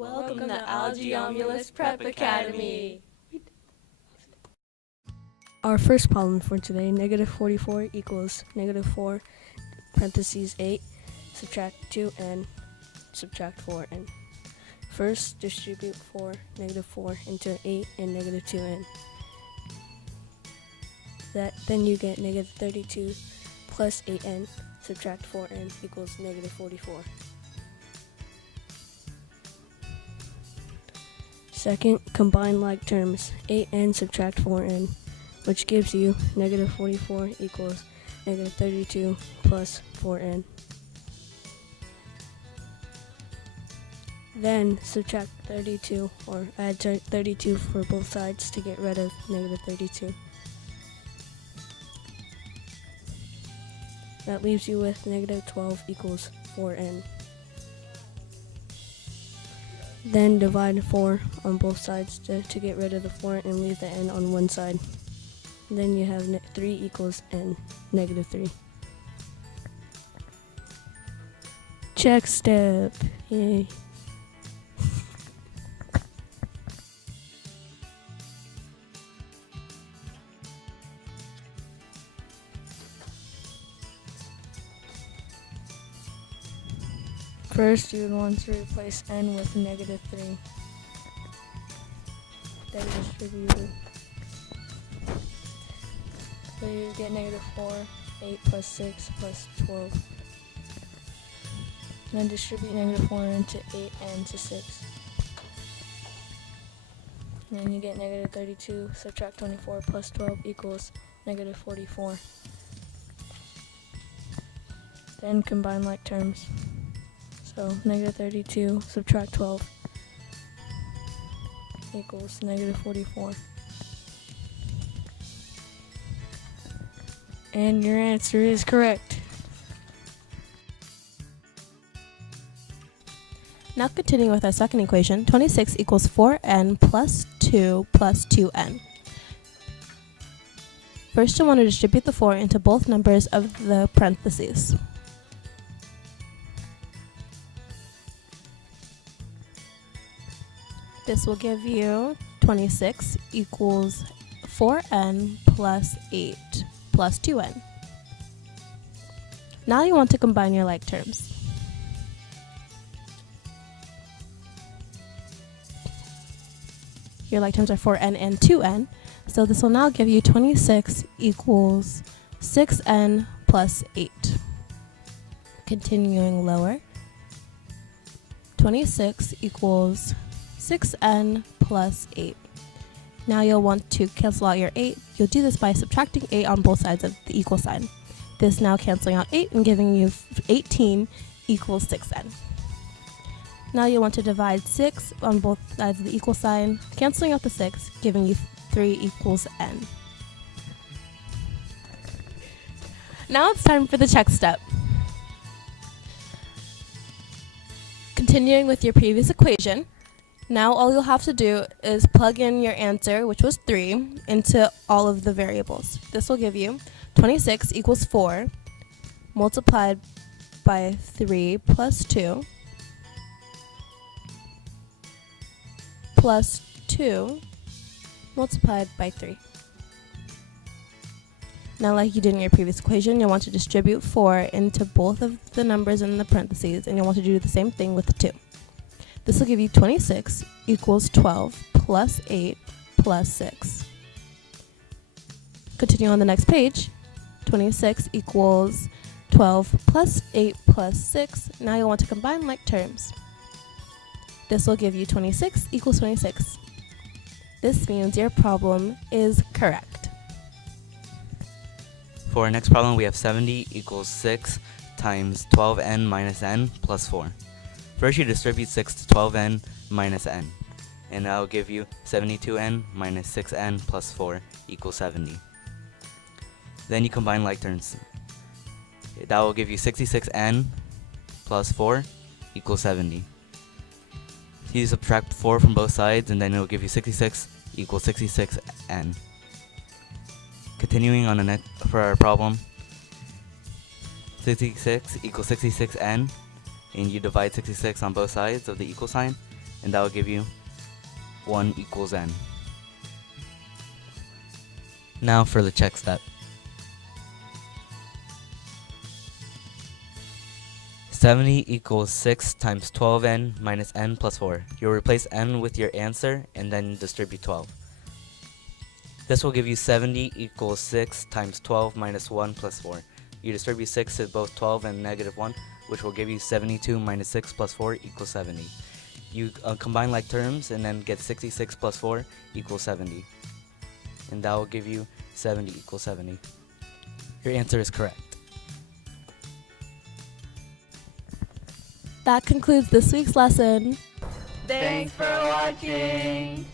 Welcome to Algebra Prep Academy. Our first problem for today, negative 44 equals negative 4 parentheses 8, subtract 2n, subtract 4n. First, distribute negative 4 into 8 and negative 2n. Then you get negative 32 plus 8n, subtract 4n equals negative 44. Second, combine like terms, 8n subtract 4n, which gives you negative 44 equals negative 32 plus 4n. Then subtract 32 or add 32 for both sides to get rid of negative 32. That leaves you with negative 12 equals 4n. Then divide 4 on both sides to get rid of the 4 and leave the n on one side. Then you have 3 equals n, negative 3. Check step. Yay. First, you would want to replace n with negative 3. Then distribute it. So you get negative 4, 8 plus 6 plus 12. Then distribute negative 4 into 8 and to 6. And then you get negative 32, subtract 24 plus 12 equals negative 44. Then combine like terms. So negative 32 subtract 12 equals negative 44. And your answer is correct. Now continuing with our second equation, 26 equals 4n plus 2 plus 2n. First, you want to distribute the 4 into both numbers of the parentheses. This will give you 26 equals 4n plus 8 plus 2n. Now you want to combine your like terms. Your like terms are 4n and 2n, so this will now give you 26 equals 6n plus 8. Continuing lower, 26 equals 6n plus 8. Now you'll want to cancel out your 8. You'll do this by subtracting 8 on both sides of the equal sign. This now canceling out 8 and giving you 18 equals 6n. Now you'll want to divide 6 on both sides of the equal sign, canceling out the 6, giving you 3 equals n. Now it's time for the check step. Continuing with your previous equation, now all you'll have to do is plug in your answer, which was 3, into all of the variables. This will give you 26 equals 4 multiplied by 3 plus 2 plus 2 multiplied by 3. Now, like you did in your previous equation, you'll want to distribute 4 into both of the numbers in the parentheses, and you'll want to do the same thing with the 2. This will give you 26 equals 12 plus 8 plus 6. Continue on the next page. 26 equals 12 plus 8 plus 6. Now you'll want to combine like terms. This will give you 26 equals 26. This means your problem is correct. For our next problem, we have 70 equals 6 times 12n minus n plus 4. First, you distribute 6 to 12n minus n, and that will give you 72n minus 6n plus 4 equals 70. Then you combine like terms. That will give you 66n plus 4 equals 70. You subtract 4 from both sides, and then it will give you 66 equals 66n. Continuing on the next for our problem, 66 equals 66n, and you divide 66 on both sides of the equal sign, and that will give you 1 equals n. Now for the check step. 70 equals 6 times 12n minus n plus 4. You'll replace n with your answer and then distribute 12. This will give you 70 equals 6 times 12 minus 1 plus 4. You distribute 6 to both 12 and negative 1, which will give you 72 minus 6 plus 4 equals 70. You combine like terms and then get 66 plus 4 equals 70. And that will give you 70 equals 70. Your answer is correct. That concludes this week's lesson. Thanks for watching.